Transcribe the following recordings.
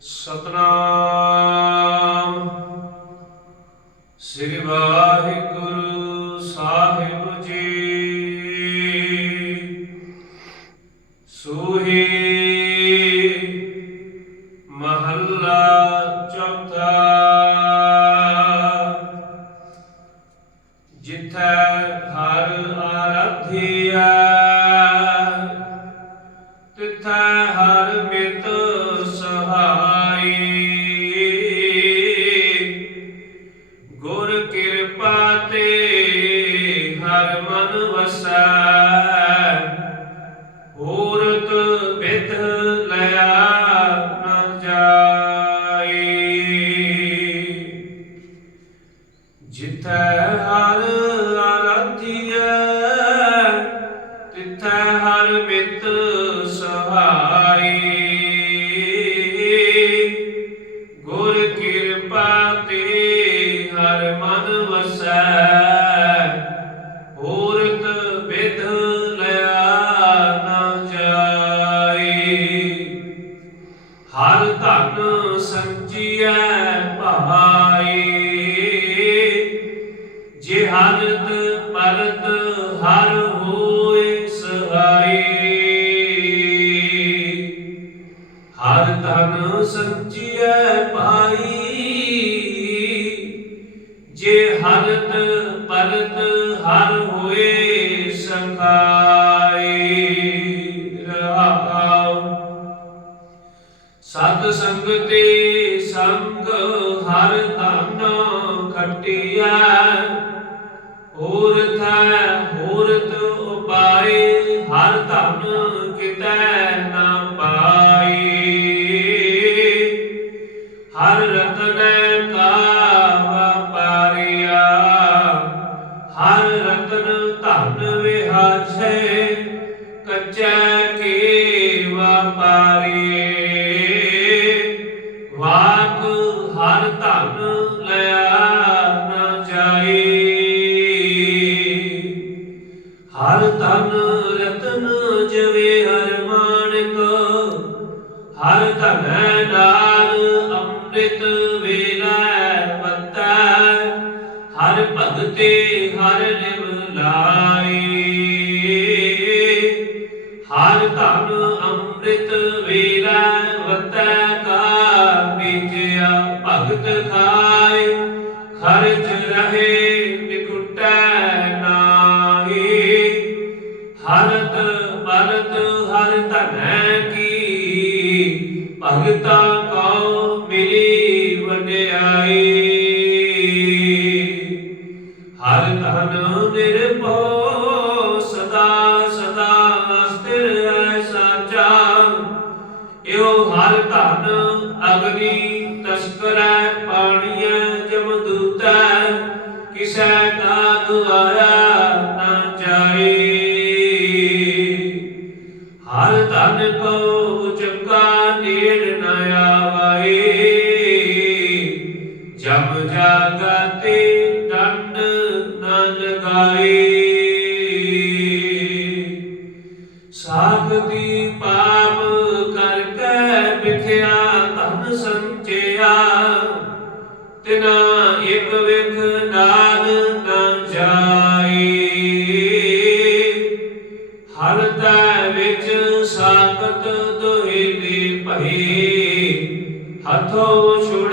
ਸਤਨਾਮ। ਸ੍ਰੀ ਵਾਹਿਗੁਰੂ ਸਾਹਿਬ ਜੀ। ਸੋਹੀ ਮਹੱਲਾ ਚੌਥਾ ਜਿਥੈ ਹਰ ਆਰਾਧਿਆ ਮਿਤ ਸਹਾਈ। ਗੁਰ ਕਿਰਪਾ ਤੇ ਹਰ ਮਨ ਵਸੈ। ਹੋਰਤ ਵਿਧ ਲਿਆ ਨਾ ਜਾਈ। ਹਰ ਧਨ ਸੰਚੀਐ ਭਾਈ ਜੇ ਹਾਲਤ ਧਨ ਸੰਚੀਐ ਪਾਈ, ਜੇ ਹਰਤ ਪਰਤ ਹਰ ਹੋਏ ਸਖਾਈ ਰਹਾਉ। ਸਤ ਸੰਗ ਤੇ ਸੰਗ ਹਰ ਧਨ ਖਟਿਆ ਹੋਰ ਥੈ ਹੋਰਤ ਵਾਕ ਹਰ ਧਨ ਲਿਆ ਨ ਜਾਈ। ਹਰ ਧਨ ਰਤਨ ਜਵੇ ਹਰ ਮਾਨਕ, ਹਰ ਧਨ ਨਾਲ ਅੰਮ੍ਰਿਤ ਵੇਲਾ ਪੱਤਾ ਹਰ ਭਗਤੇ ਹਰ ਨਿਵ ਖਰਚ ਰਹੇ ਨਿਕਟੈ ਨਾਹੀ। ਹਰਤ ਬਲਤ ਹਰ ਧਨੈ ਕੀ। ਭਗਤਾ ਕਉ ਮਿਲੀ ਵਡਿਆਈ। ਹਰ ਧਨ ਨਿਰਭਉ ਸਦਾ ਸਦਾ ਸਥਿਰ ਹੈ ਸਾਚਾ। ਇਹੋ ਹਰ ਧਨ ਅਗਨੀ ਤਸਕਰੈ ਜਾਗਤੇ ਦੰਡ ਨ ਲਗਾਈ ਸਾਖਤੀ ਪਾਪ ਕਰਕੇ ਵਿਖਿਆ ਧਨ ਸੰਚਿਆ। ਤਿਨਾ ਇੱਕ ਵਿਖ ਨਾਦ ਨ ਜਾਈ ਹਰ ਤੈ ਵਿੱਚ ਸਾਖਤ ਦੁਹਿਲੀ ਭਈ ਹੱਥੋਂ ਛੁੜਕ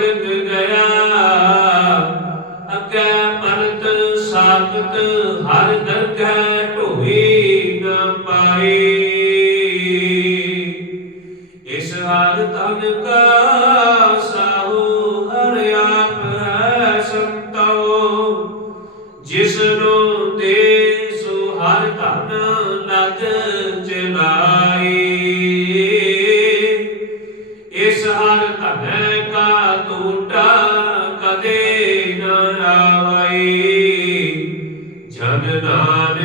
ਹਰ ਦਰਗਹਿ ਢੋਈ ਨ ਪਾਈ। ਇਸ ਹਰ ਤਨ ਕਾ ਸਾਹੂ ਹਰ ਆਪ ਹੈ ਸੰਤੋ, ਜਿਸ ਨੂੰ ਦੇ ਸੋ ਹਰ ਧਨ ਲਗ ਚਲਾਈ। ਇਸ ਹਰ ਧਨੈ ਕਾ ਟੂਟਾ Amen.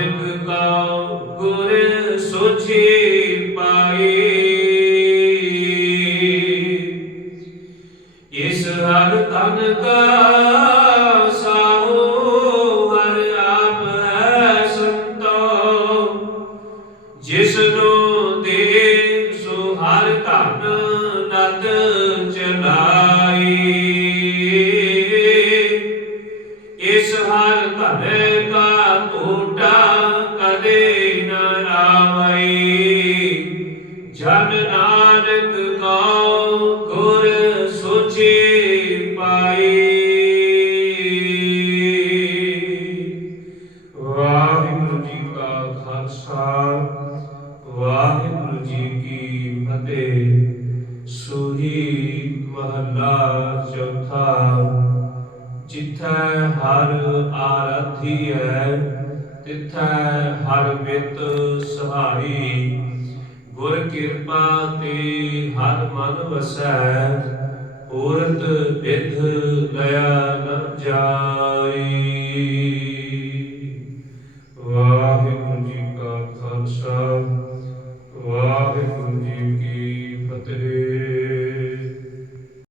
ਇਸ ਹਰ ਧਨ ਕਾ ਟੂਟਾ ਹਰ ਬਿਤ ਸਹਾਈ ਗੁਰ ਕਿਰਪਾ ਤੇ ਹਰ ਮਨ ਵਸੈ ਪੂਰਤ ਵਿਧ ਲਿਆ ਨ ਜਾਈ।